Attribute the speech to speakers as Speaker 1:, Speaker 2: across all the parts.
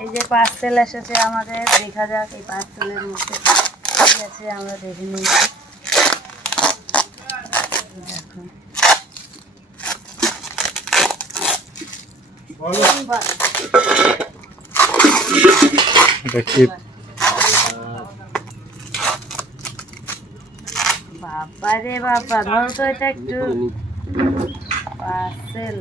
Speaker 1: এই যে পার্সেল এসেছে আমাদের দেখা যাক এই পার্সেলের মধ্যে কি আছে আমরা দেখে নিই। বাবা রে বাবা ধরো তো এটা একটু পার্সেল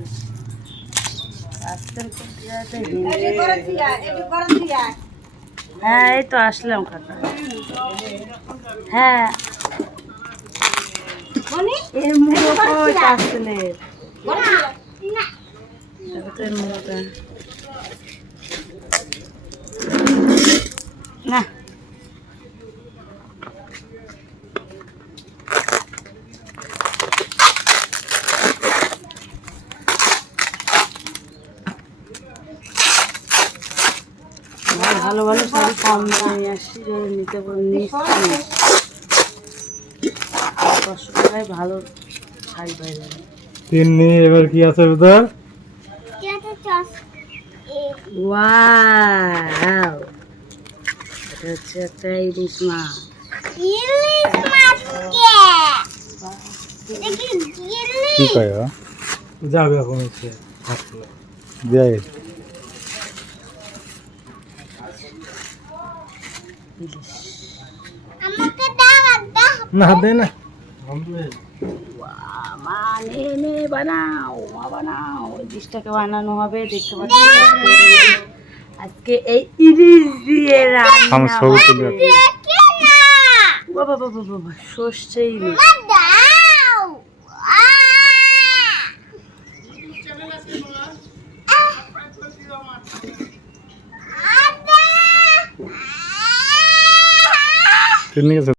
Speaker 1: হ্যাঁ এই তো আসলাম কাকা। হ্যাঁ। না আমার ভালো ভালো শাড়ি কম দামে নিয়ে আসছি যদি নিতে পাঁচশো টাকায় ভালো শাড়ি পাই যাবে।
Speaker 2: তিন্নি এবার কি আছে উদার?
Speaker 1: ওয়াও এটা হচ্ছে একটা ইলিশ মাছ।
Speaker 2: কি? কয়?
Speaker 3: যাবে এখন হচ্ছে
Speaker 2: যাই।
Speaker 1: ইলিশ
Speaker 3: না দে না
Speaker 1: মা বানাও মা বানাও ইলিশটাকে বানানো হবে দেখতে পাচ্ছি আজকে এই ইলিশ দিয়ে রান্না বাবা বাবা সর্ষে ইলিশ
Speaker 2: তিন্নি গেছে